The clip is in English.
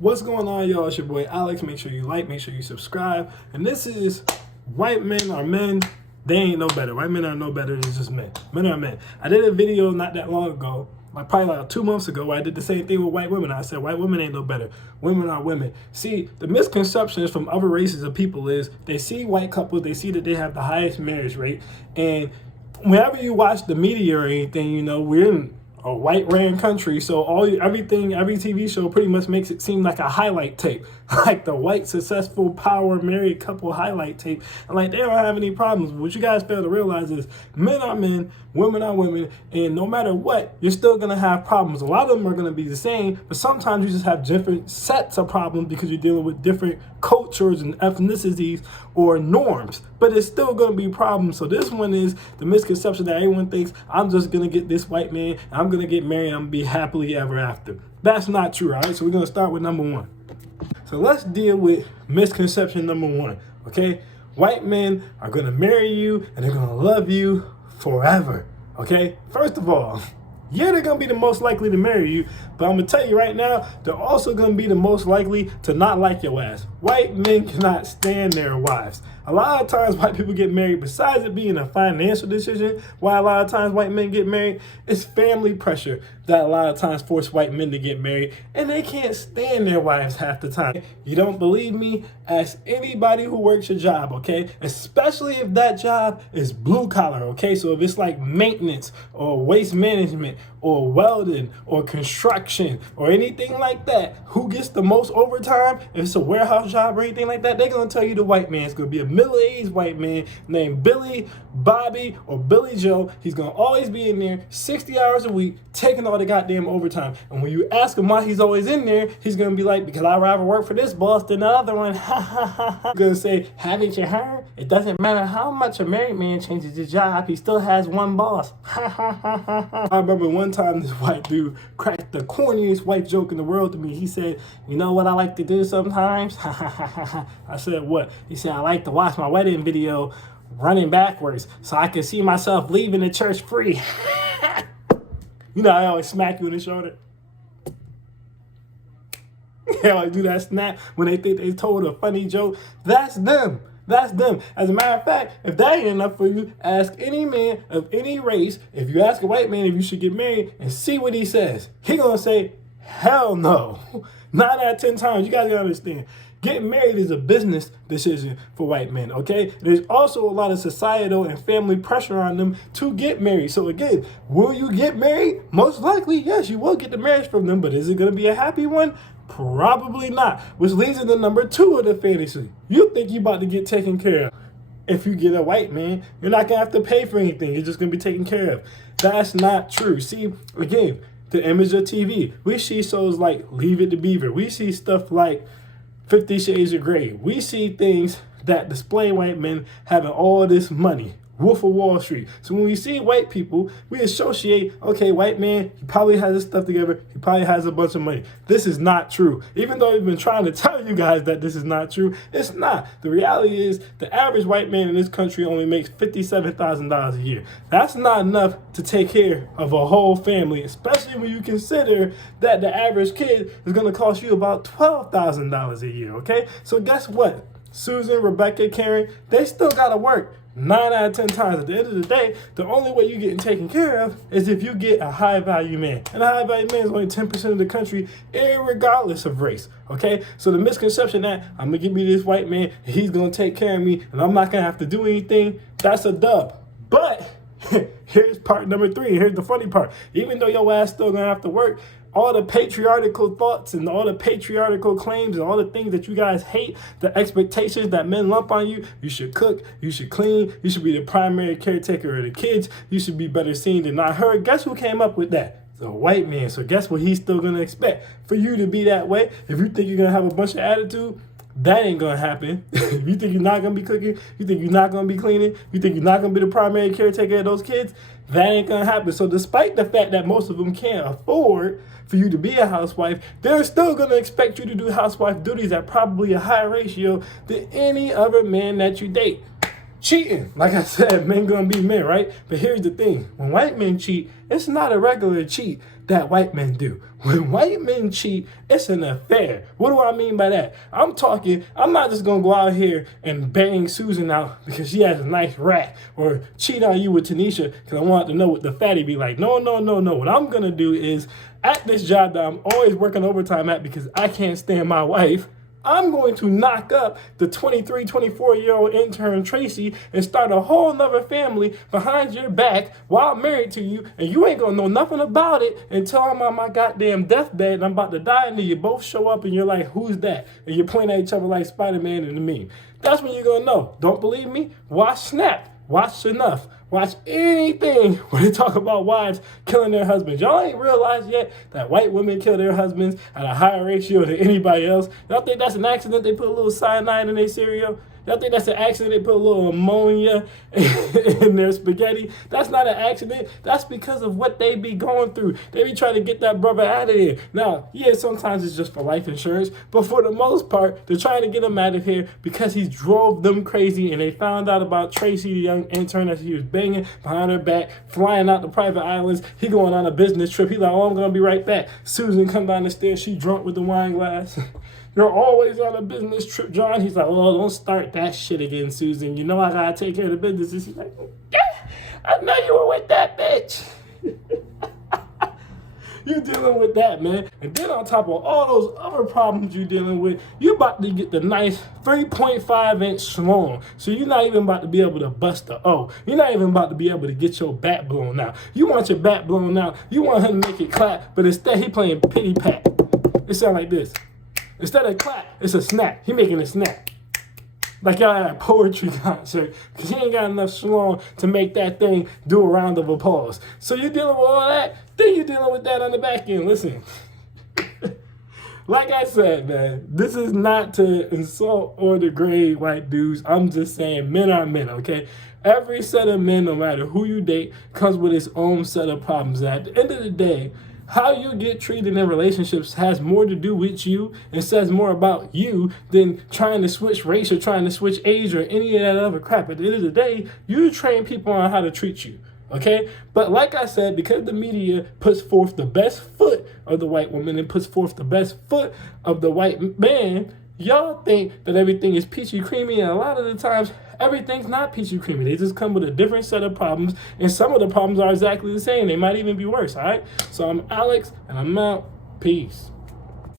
What's going on, y'all? It's your boy Alex. Make sure you like, make sure you subscribe. And this is white men are men. They ain't no better. White men are no better than just men. Men are men. I did a video not that long ago, probably 2 months ago, where I did the same thing with white women. I said white women ain't no better. Women are women. See, the misconceptions from other races of people is they see white couples, they see that they have the highest marriage rate. And whenever you watch the media or anything, you know, we're in a white ran country, so every TV show pretty much makes it seem like a highlight tape, like the white successful power married couple highlight tape, and like they don't have any problems. But what you guys fail to realize is men are men, women are women, and no matter what, you're still gonna have problems. A lot of them are gonna be the same, but sometimes you just have different sets of problems because you're dealing with different cultures and ethnicities or norms, but it's still gonna be problems. So this one is the misconception that everyone thinks I'm just gonna get this white man, I'm gonna get married, I'm gonna be happily ever after. That's not true, all right? So we're gonna start with number one. So let's deal with misconception number one, okay? White men are gonna marry you and they're gonna love you forever, okay? First of all, yeah, they're gonna be the most likely to marry you, but I'm gonna tell you right now, they're also gonna be the most likely to not like your ass. White men cannot stand their wives. A lot of times white people get married, besides it being a financial decision, why a lot of times white men get married, it's family pressure that a lot of times force white men to get married, and they can't stand their wives half the time. You don't believe me? Ask anybody who works your job, okay? Especially if that job is blue collar, okay? So if it's like maintenance or waste management or welding or construction or anything like that, who gets the most overtime? If it's a warehouse job or anything like that, they're gonna tell you the white man. It's gonna be a middle-aged white man named Billy, Bobby, or Billy Joe. He's gonna always be in there 60 hours a week, taking all the goddamn overtime. And when you ask him why he's always in there, he's gonna be like, because I'd rather work for this boss than the other one. Ha ha ha ha. He's gonna say, haven't you heard? It doesn't matter how much a married man changes his job, he still has one boss. Ha ha ha ha ha. I remember one time this white dude cracked the corniest white joke in the world to me. He said, you know what I like to do sometimes? Ha ha ha ha ha. I said, what? He said, I like to watch my wedding video running backwards so I can see myself leaving the church free. You know, I always smack you in the shoulder. They always do that snap when they think they told a funny joke. That's them. That's them. As a matter of fact, if that ain't enough for you, ask any man of any race. If you ask a white man if you should get married and see what he says, he gonna say, hell no. 9 out of 10 times, you guys gotta understand. Getting married is a business decision for white men, okay? There's also a lot of societal and family pressure on them to get married. So again, will you get married? Most likely, yes, you will get the marriage from them, but is it gonna be a happy one? Probably not. Which leads into number two of the fantasy. You think you're about to get taken care of. If you get a white man, you're not gonna have to pay for anything. You're just gonna be taken care of. That's not true. See, again, the image of TV. We see shows like Leave It to Beaver. We see stuff like 50 Shades of Grey. We see things that display white men having all this money. Wolf of Wall Street. So when we see white people, we associate, okay, white man, he probably has his stuff together. He probably has a bunch of money. This is not true. Even though we've been trying to tell you guys that this is not true, it's not. The reality is the average white man in this country only makes $57,000 a year. That's not enough to take care of a whole family, especially when you consider that the average kid is going to cost you about $12,000 a year, okay? So guess what? Susan, Rebecca, Karen, they still got to work. 9 out of 10 times. At the end of the day, the only way you're getting taken care of is if you get a high value man. And a high value man is only 10% of the country, irregardless of race. Okay? So the misconception that I'm gonna give me this white man, and he's gonna take care of me, and I'm not gonna have to do anything, that's a dub. But here's part number three. Here's the funny part. Even though your ass still gonna have to work, all the patriarchal thoughts and all the patriarchal claims and all the things that you guys hate, the expectations that men lump on you, you should cook, you should clean, you should be the primary caretaker of the kids, you should be better seen than not heard. Guess who came up with that? The white man. So guess what he's still going to expect? For you to be that way. If you think you're going to have a bunch of attitude, that ain't gonna happen. You think you're not gonna be cooking? You think you're not gonna be cleaning? You think you're not gonna be the primary caretaker of those kids? That ain't gonna happen. So despite the fact that most of them can't afford for you to be a housewife, they're still gonna expect you to do housewife duties at probably a higher ratio than any other man that you date. Cheating, like I said, men gonna be men, right? But here's the thing. When white men cheat, it's not a regular cheat. that white men do. When white men cheat, it's an affair. What do I mean by that? I'm not just gonna go out here and bang Susan out because she has a nice rack, or cheat on you with Tanisha because I want to know what the fatty be like. No. What I'm gonna do is, at this job that I'm always working overtime at because I can't stand my wife, I'm going to knock up the 23, 24-year-old intern Tracy and start a whole nother family behind your back while I'm married to you, and you ain't gonna know nothing about it until I'm on my goddamn deathbed and I'm about to die, and then you both show up and you're like, who's that? And you're pointing at each other like Spider-Man in the meme. That's when you're gonna know. Don't believe me? Watch Snap. Watch Enough. Watch anything when they talk about wives killing their husbands. Y'all ain't realized yet that white women kill their husbands at a higher ratio than anybody else. Y'all think that's an accident they put a little cyanide in their cereal? Y'all think that's an accident they put a little ammonia in their spaghetti? That's not an accident. That's because of what they be going through. They be trying to get that brother out of here. Now, yeah, sometimes it's just for life insurance, but for the most part, they're trying to get him out of here because he drove them crazy, and they found out about Tracy, the young intern, that he was banging behind her back, flying out to private islands. He going on a business trip. He's like, oh, I'm going to be right back. Susan come down the stairs. She drunk with the wine glass. You're always on a business trip, John. He's like, oh, don't start that shit again, Susan. You know I gotta take care of the business. And she's like, yeah, I know you were with that bitch. You're dealing with that, man. And then on top of all those other problems you're dealing with, you about to get the nice 3.5-inch long. So you're not even about to be able to bust the O. You're not even about to be able to get your back blown out. You want your back blown out. You want him to make it clap, but instead he playing pity pat. It sound like this. Instead of clap, it's a snap. He making a snap. Like y'all at a poetry concert, because he ain't got enough schlong to make that thing do a round of applause. So you're dealing with all that, then you're dealing with that on the back end. Listen, like I said, man, this is not to insult or degrade white dudes. I'm just saying men are men, okay? Every set of men, no matter who you date, comes with its own set of problems. And at the end of the day, how you get treated in relationships has more to do with you and says more about you than trying to switch race or trying to switch age or any of that other crap. At the end of the day, you train people on how to treat you, okay? But like I said, because the media puts forth the best foot of the white woman and puts forth the best foot of the white man, y'all think that everything is peachy creamy, and a lot of the times everything's not peachy creamy. They just come with a different set of problems, and some of the problems are exactly the same. They might even be worse, all right? So I'm Alex, and I'm out. Peace.